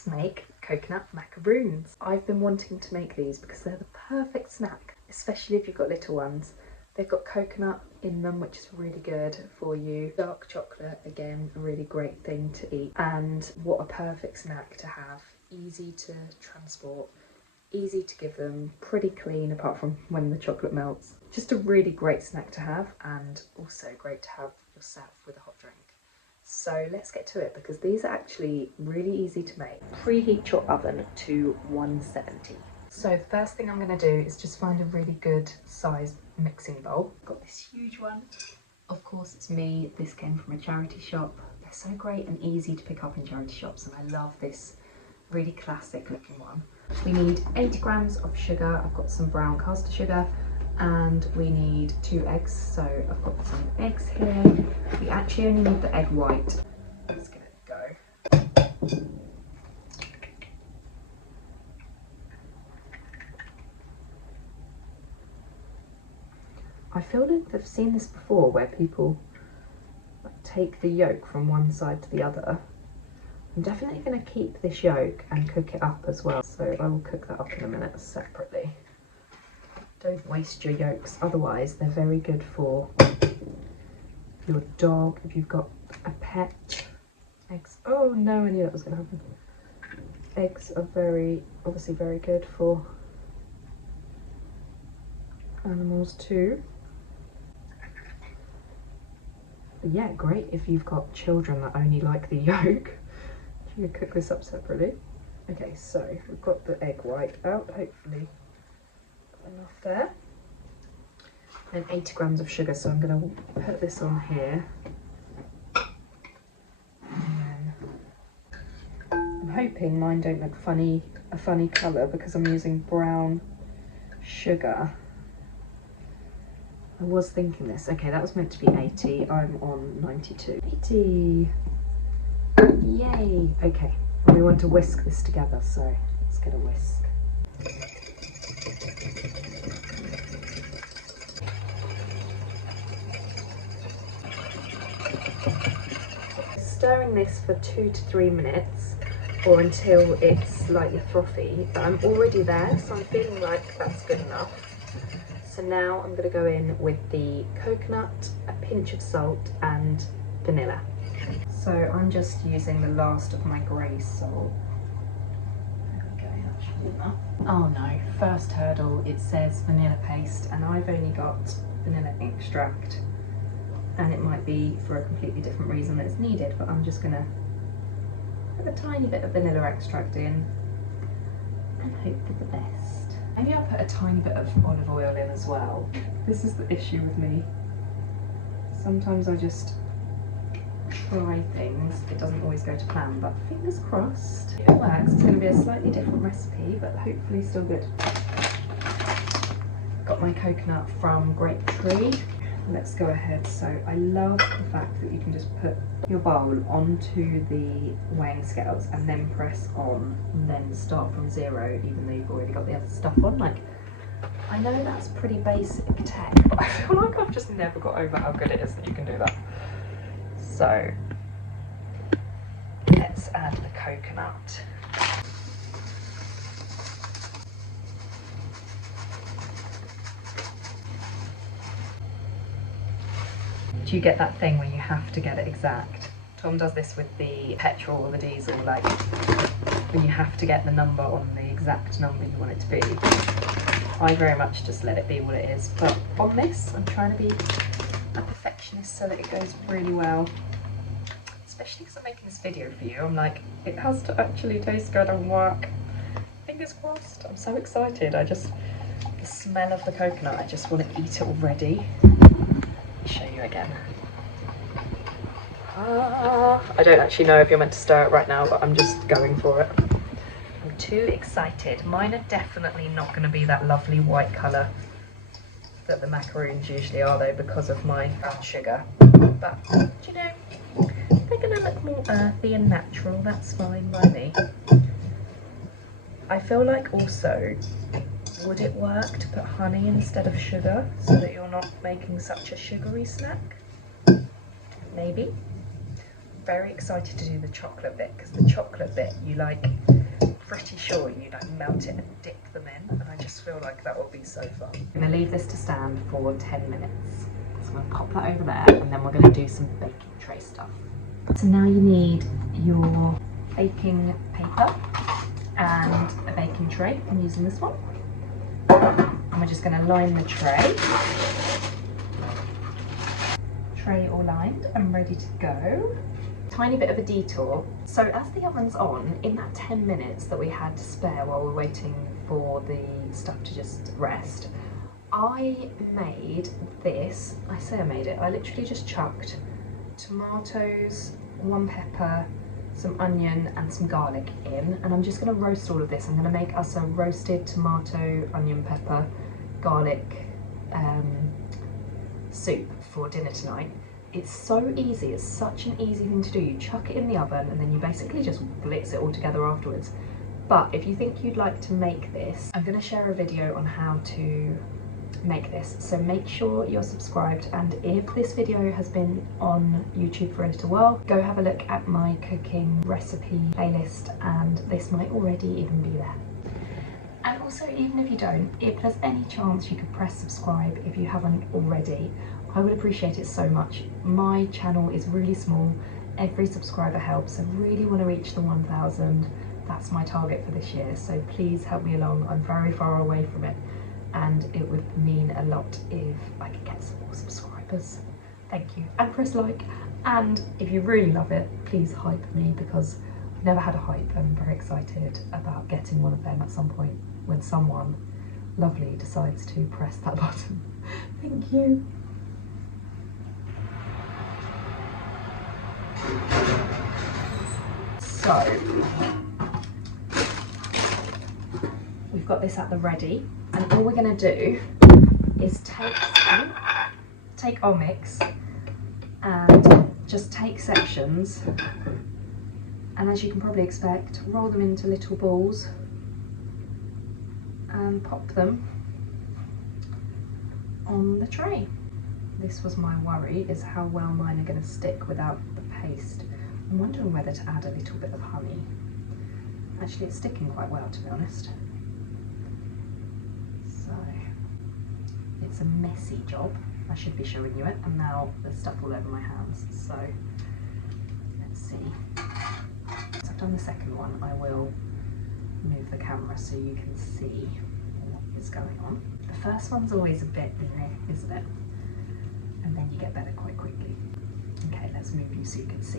let's make coconut macaroons. I've been wanting to make these because they're the perfect snack, especially if you've got little ones. They've got coconut in them, which is really good for you. Dark chocolate, again, a really great thing to eat. And what a perfect snack to have. Easy to transport, easy to give them, pretty clean apart from when the chocolate melts. Just a really great snack to have, and also great to have yourself with a hot drink. So let's get to it, because these are actually really easy to make. Preheat your oven to 170. So the first thing I'm going to do is just find a really good size mixing bowl. I've got this huge one. Of course it's me. This came from a charity shop. They're so great and easy to pick up in charity shops, and I love this really classic looking one. We need 80 grams of sugar. I've got some brown caster sugar, and we need 2 eggs. So I've got some eggs here. We actually only need the egg white. Let's give it a go. I feel like I've seen this before, where people take the yolk from one side to the other. I'm definitely going to keep this yolk and cook it up as well, so I will cook that up in a minute separately. Don't waste your yolks, otherwise they're very good for your dog, if you've got a pet. Eggs, oh no, I knew that was going to happen. Eggs are obviously very good for animals too. But yeah, great if you've got children that only like the yolk. You can cook this up separately. Okay, so we've got the egg white out, hopefully got enough there. And 80 grams of sugar, so I'm going to put this on here. And then I'm hoping mine don't look a funny colour, because I'm using brown sugar. I was thinking this. Okay, that was meant to be 80. I'm on 92. 80! Yay! Okay, and we want to whisk this together, so let's get a whisk. Stirring this for 2 to 3 minutes, or until it's slightly frothy, but I'm already there, so I'm feeling like that's good enough. So now I'm going to go in with the coconut, a pinch of salt and vanilla. So I'm just using the last of my grey salt. There we go, that should be enough. Oh no, first hurdle, it says vanilla paste, and I've only got vanilla extract. And it might be for a completely different reason that it's needed, but I'm just gonna put a tiny bit of vanilla extract in and hope for the best. Maybe I'll put a tiny bit of olive oil in as well. This is the issue with me. Sometimes I just try things, it doesn't always go to plan, but fingers crossed. If it works, it's going to be a slightly different recipe, but hopefully still good. Got my coconut from Grape Tree. Let's go ahead. So I love the fact that you can just put your bowl onto the weighing scales and then press on, and then start from 0, even though you've already got the other stuff on. Like, I know that's pretty basic tech, but I feel like I've just never got over how good it is that you can do that. So let's add the coconut. Do you get that thing where you have to get it exact? Tom does this with the petrol or the diesel, like when you have to get the number on the exact number you want it to be. I very much just let it be what it is, but on this I'm trying to be a perfectionist so that it goes really well. Especially because I'm making this video for you, I'm like, it has to actually taste good and work. Fingers crossed. I'm so excited. The smell of the coconut, I just want to eat it already. Let me show you again. I don't actually know if you're meant to stir it right now, but I'm just going for it. I'm too excited. Mine are definitely not going to be that lovely white colour that the macaroons usually are, though, because of my brown sugar. But, do you know, they're going to look more earthy and natural. That's fine by me. I feel like also, would it work to put honey instead of sugar so that you're not making such a sugary snack? Maybe. very excited to do the chocolate bit, because the chocolate bit you like, pretty sure you like melt it and dip them in, and I just feel like that will be so fun. I'm going to leave this to stand for 10 minutes. So I'm going to pop that over there, and then we're going to do some baking tray stuff. So now you need your baking paper and a baking tray. I'm using this one. And we're just going to line the tray. Tray all lined and ready to go. Tiny bit of a detour. So as the oven's on, in that 10 minutes that we had to spare while we're waiting for the stuff to just rest, I made this. I say I made it, I literally just chucked tomatoes, 1 pepper, some onion and some garlic in, and I'm just going to roast all of this. I'm going to make us a roasted tomato, onion, pepper, garlic soup for dinner tonight. It's so easy, it's such an easy thing to do. You chuck it in the oven and then you basically just blitz it all together afterwards. But if you think you'd like to make this, I'm going to share a video on how to make this, so make sure you're subscribed, and if this video has been on YouTube for a little while, go have a look at my cooking recipe playlist, and this might already even be there. And also, even if you don't, if there's any chance you could press subscribe if you haven't already, I would appreciate it so much. My channel is really small, every subscriber helps. I really want to reach the 1,000. That's my target for this year, so please help me along. I'm very far away from it, and it would mean a lot if I could get some more subscribers. Thank you, and press like, and if you really love it, please hype me, because I've never had a hype. I'm very excited about getting one of them at some point when someone lovely decides to press that button. Thank you. So we've got this at the ready, and all we're going to do is take our mix and just take sections, and as you can probably expect, roll them into little balls and pop them on the tray. This was my worry, is how well mine are going to stick without the paste. I'm wondering whether to add a little bit of honey. Actually, it's sticking quite well, to be honest. So it's a messy job. I should be showing you it, and now there's stuff all over my hands. So let's see. Once I've done the second one, I will move the camera so you can see what is going on. The first one's always a bit, isn't it? And then you get better quite quickly. Okay, let's move you so you can see.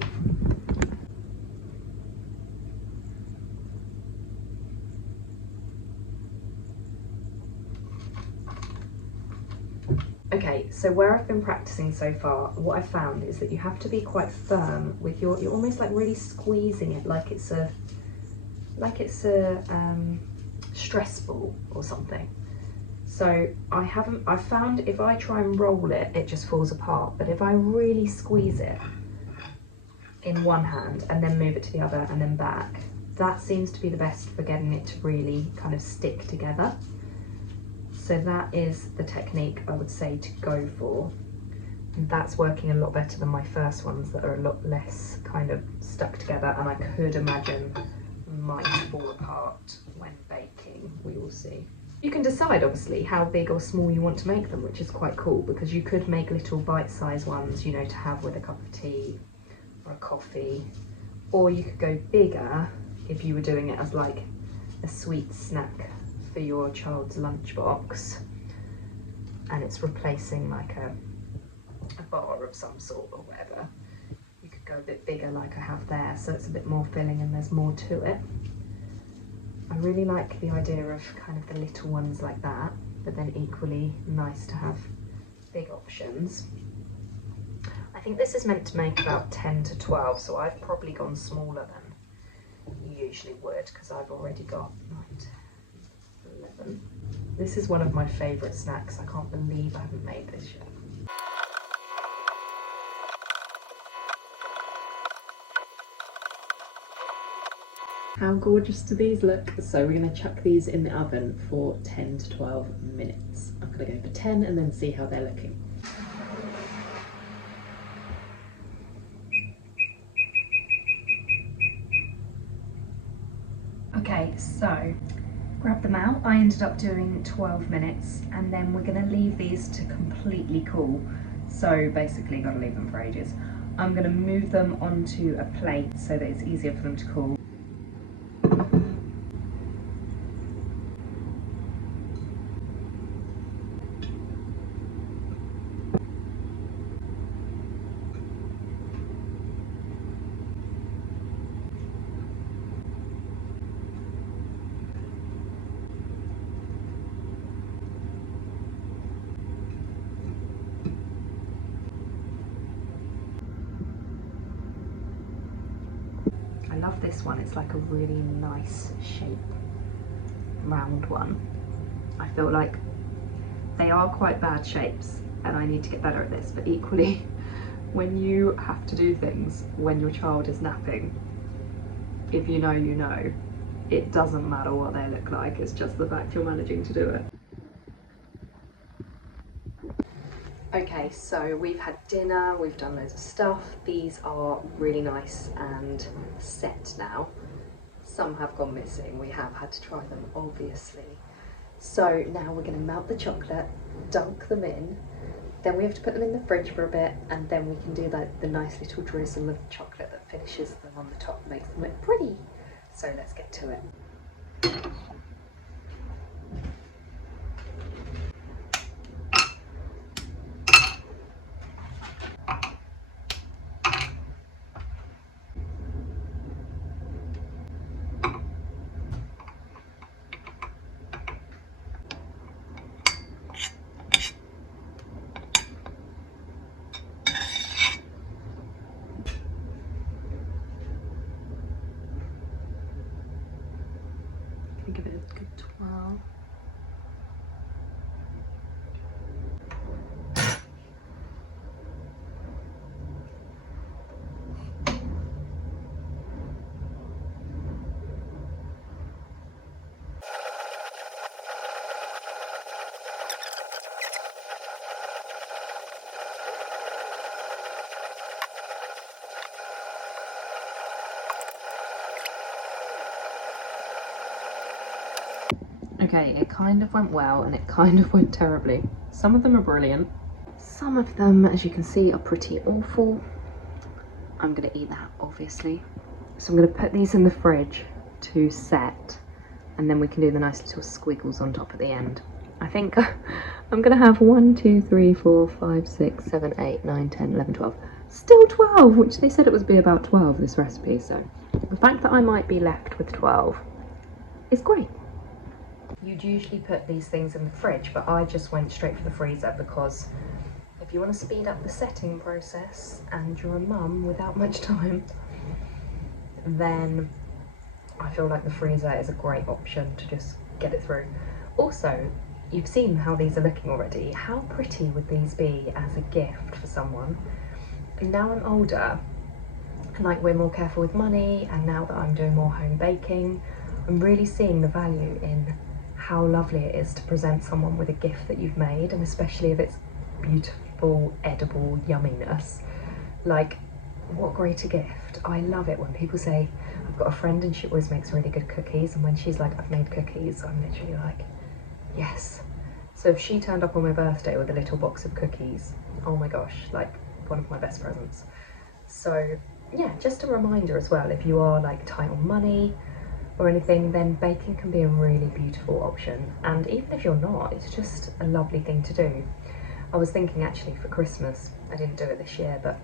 Okay, so where I've been practicing so far, what I've found is that you have to be quite firm with you're almost like really squeezing it like it's a stress ball or something. So I found if I try and roll it, it just falls apart. But if I really squeeze it in one hand and then move it to the other and then back, that seems to be the best for getting it to really kind of stick together. So that is the technique I would say to go for. And that's working a lot better than my first ones that are a lot less kind of stuck together, and I could imagine might fall apart when baking. We will see. You can decide obviously how big or small you want to make them, which is quite cool, because you could make little bite-sized ones, you know, to have with a cup of tea or a coffee, or you could go bigger if you were doing it as like a sweet snack for your child's lunchbox, and it's replacing like a bar of some sort or whatever. You could go a bit bigger like I have there, so it's a bit more filling and there's more to it. I really like the idea of kind of the little ones like that, but then equally nice to have big options. I think this is meant to make about 10 to 12, so I've probably gone smaller than you usually would, because I've already got 11. This is one of my favourite snacks. I can't believe I haven't made this yet. How gorgeous do these look? So we're going to chuck these in the oven for 10 to 12 minutes. I'm going to go for 10 and then see how they're looking. Okay, so grab them out. I ended up doing 12 minutes and then we're gonna leave these to completely cool. So basically gotta leave them for ages. I'm gonna move them onto a plate so that it's easier for them to cool. I love this one, it's like a really nice shape, round one. I feel like they are quite bad shapes and I need to get better at this, but equally when you have to do things when your child is napping, if you know, you know, it doesn't matter what they look like, it's just the fact you're managing to do it. Okay, so we've had dinner, we've done loads of stuff. These are really nice and set now. Some have gone missing, we have had to try them, obviously. So now we're going to melt the chocolate, dunk them in, then we have to put them in the fridge for a bit, and then we can do the nice little drizzle of chocolate that finishes them on the top, makes them look pretty. So let's get to it. Give it a good twirl. Okay, it kind of went well and it kind of went terribly. Some of them are brilliant. Some of them, as you can see, are pretty awful. I'm gonna eat that, obviously. So I'm gonna put these in the fridge to set, and then we can do the nice little squiggles on top at the end. I think I'm gonna have 1, 2, 3, 4, 5, 6, 7, 8, 9, 10, 11, 12. Still 12, which they said it would be about 12, this recipe, so the fact that I might be left with 12 is great. You'd usually put these things in the fridge, but I just went straight for the freezer because if you want to speed up the setting process and you're a mum without much time, then I feel like the freezer is a great option to just get it through. Also, you've seen how these are looking already. How pretty would these be as a gift for someone? And now I'm older, and like we're more careful with money, and now that I'm doing more home baking, I'm really seeing the value in how lovely it is to present someone with a gift that you've made, and especially if it's beautiful, edible yumminess. Like, what greater gift. I love it when people say, I've got a friend and she always makes really good cookies, and when she's like, I've made cookies, I'm literally like, yes. So if she turned up on my birthday with a little box of cookies, oh my gosh, like one of my best presents. So yeah, just a reminder as well, if you are like tight on money or anything, then baking can be a really beautiful option. And even if you're not, it's just a lovely thing to do. I was thinking actually for Christmas, I didn't do it this year, but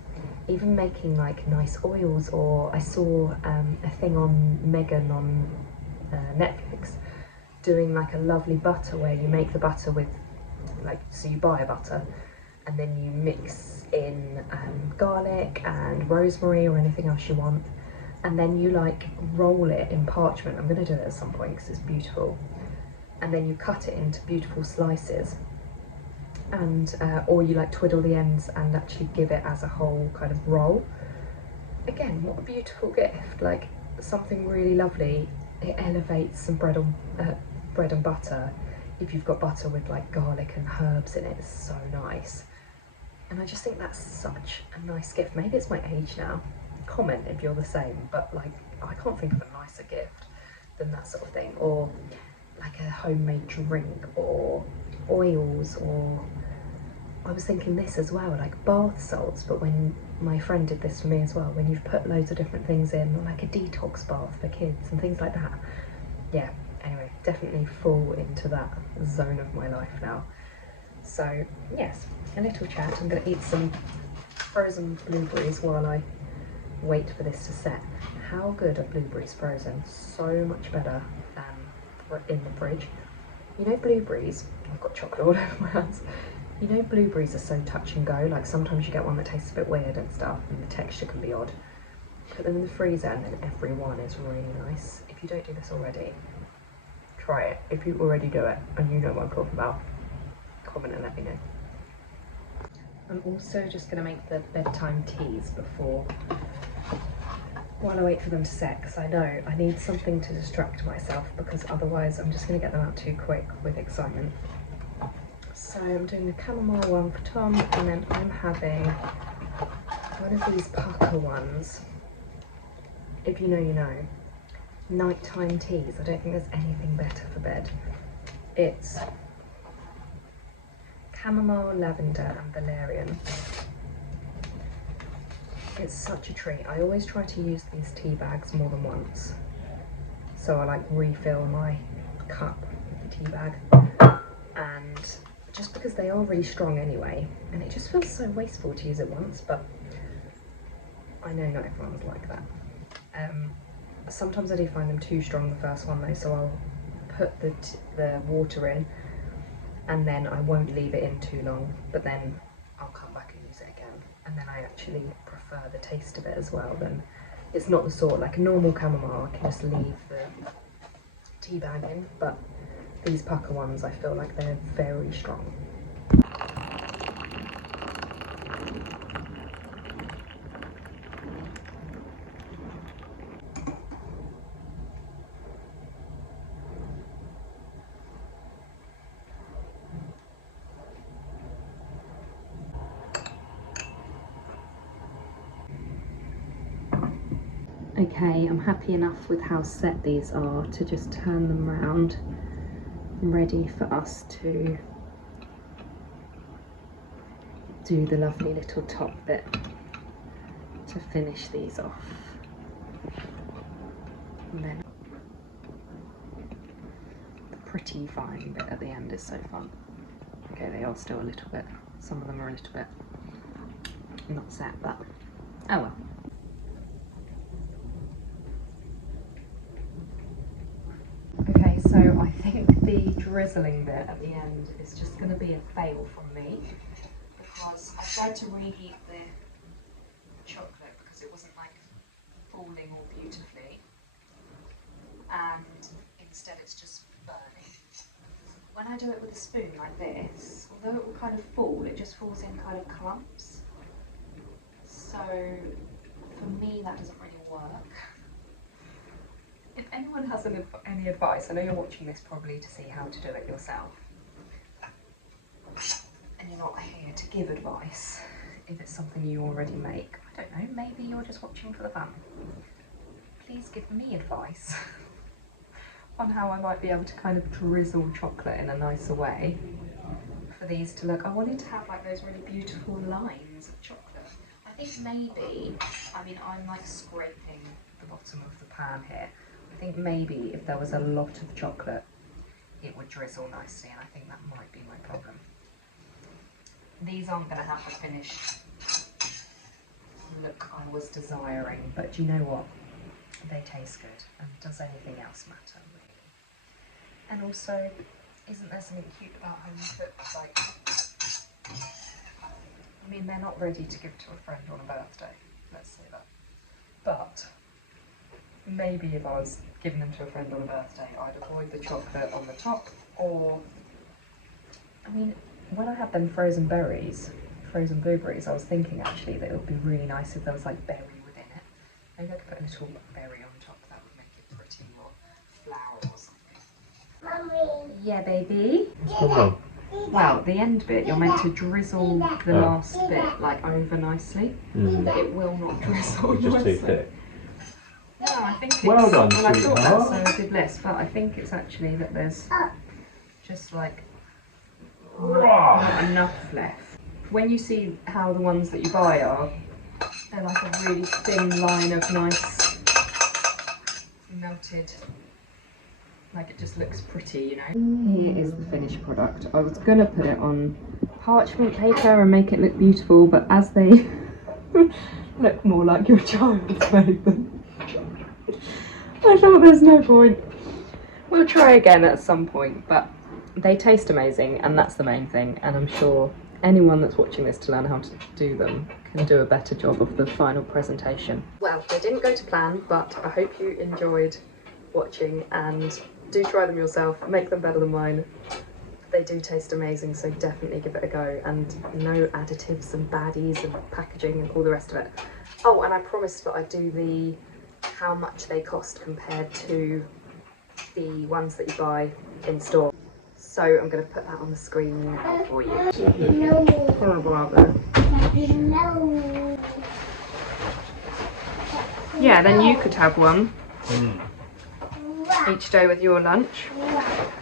even making like nice oils, or I saw a thing on Megan on Netflix doing like a lovely butter where you make the butter with like, so you buy a butter and then you mix in garlic and rosemary or anything else you want, and then you like roll it in parchment. I'm going to do it at some point because it's beautiful, and then you cut it into beautiful slices, and or you like twiddle the ends and actually give it as a whole kind of roll. Again, what a beautiful gift, like something really lovely. It elevates some bread and butter. If you've got butter with like garlic and herbs in it, it's so nice. And I just think that's such a nice gift. Maybe it's my age now. Comment if you're the same, but like I can't think of a nicer gift than that sort of thing, or like a homemade drink, or oils, or I was thinking this as well, like bath salts, but when my friend did this for me as well, when you've put loads of different things in, like a detox bath for kids and things like that. Yeah, anyway, definitely fall into that zone of my life now. So yes, a little chat. I'm going to eat some frozen blueberries while I wait for this to set. How good are blueberries frozen? So much better than in the fridge. You know, blueberries, I've got chocolate all over my hands. You know, blueberries are so touch and go. Like sometimes you get one that tastes a bit weird and stuff, and the texture can be odd. Put them in the freezer and then every one is really nice. If you don't do this already, try it. If you already do it and you know what I'm talking about, comment and let me know. I'm also just going to make the bedtime teas while I wait for them to set, because I know I need something to distract myself, because otherwise I'm just going to get them out too quick with excitement. So I'm doing a chamomile one for Tom, and then I'm having one of these pucker ones. If you know, you know. Nighttime teas. I don't think there's anything better for bed. It's chamomile, lavender and valerian. It's such a treat. I always try to use these tea bags more than once. So I like refill my cup with the tea bag. And just because they are really strong anyway, and it just feels so wasteful to use it once, but I know not everyone's like that. Sometimes I do find them too strong the first one though, so I'll put the water in and then I won't leave it in too long, but then I'll come back and use it again. And then I actually prefer the taste of it as well. Then it's not the sort like a normal chamomile, I can just leave the tea bag in, but these pucker ones I feel like they're very strong. Okay, I'm happy enough with how set these are to just turn them round. I'm ready for us to do the lovely little top bit to finish these off. And then the pretty fine bit at the end is so fun. Okay, they are still a little bit, some of them are a little bit not set, but oh well. Okay, so I think the drizzling bit at the end is just going to be a fail from me, because I tried to reheat the chocolate because it wasn't like falling all beautifully, and instead it's just burning. When I do it with a spoon like this, although it will kind of fall, it just falls in kind of clumps. So for me that doesn't really work. If anyone has any advice, I know you're watching this probably to see how to do it yourself, and you're not here to give advice if it's something you already make. I don't know, maybe you're just watching for the fun. Please give me advice on how I might be able to kind of drizzle chocolate in a nicer way for these to look. I wanted to have like those really beautiful lines of chocolate. I think maybe, I mean I'm like scraping the bottom of the pan here. I think maybe if there was a lot of chocolate, it would drizzle nicely, and I think that might be my problem. These aren't going to have the finished look I was desiring, but do you know what? They taste good, and does anything else matter, really? And also, isn't there something cute about home cooked? Like, I mean, they're not ready to give to a friend on a birthday, let's say that. But maybe if I was giving them to a friend on a birthday, I'd avoid the chocolate on the top, or, I mean, when I had them frozen blueberries, I was thinking actually that it would be really nice if there was like berry within it. Maybe I could put a little berry on top, that would make it pretty, or flower or something. Mummy. Yeah, baby? Well, the end bit, you're meant to drizzle the last bit like over nicely, but it will not drizzle nicely. Just too thick. Yeah. I think it's, Well done, well, I thought sweetheart. that's a good list, but I think it's actually that there's just like not enough left. When you see how the ones that you buy are, they're like a really thin line of nice melted, like it just looks pretty, you know. Here is the finished product. I was gonna put it on parchment paper and make it look beautiful, but as they look more like your child's made them, I thought there's no point. We'll try again at some point, but they taste amazing and that's the main thing, and I'm sure anyone that's watching this to learn how to do them can do a better job of the final presentation. Well, they didn't go to plan, but I hope you enjoyed watching, and do try them yourself, make them better than mine. They do taste amazing, so definitely give it a go, and no additives and baddies and packaging and all the rest of it. Oh, and I promised that I'd do the how much they cost compared to the ones that you buy in store. So I'm going to put that on the screen for you. Yeah, then you could have one each day with your lunch.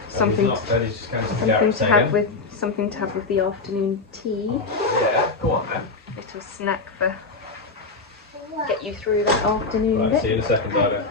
Something to have with the afternoon tea. Yeah, go on then. Little snack for get you through that afternoon Right, bit. see you in a second, Dido.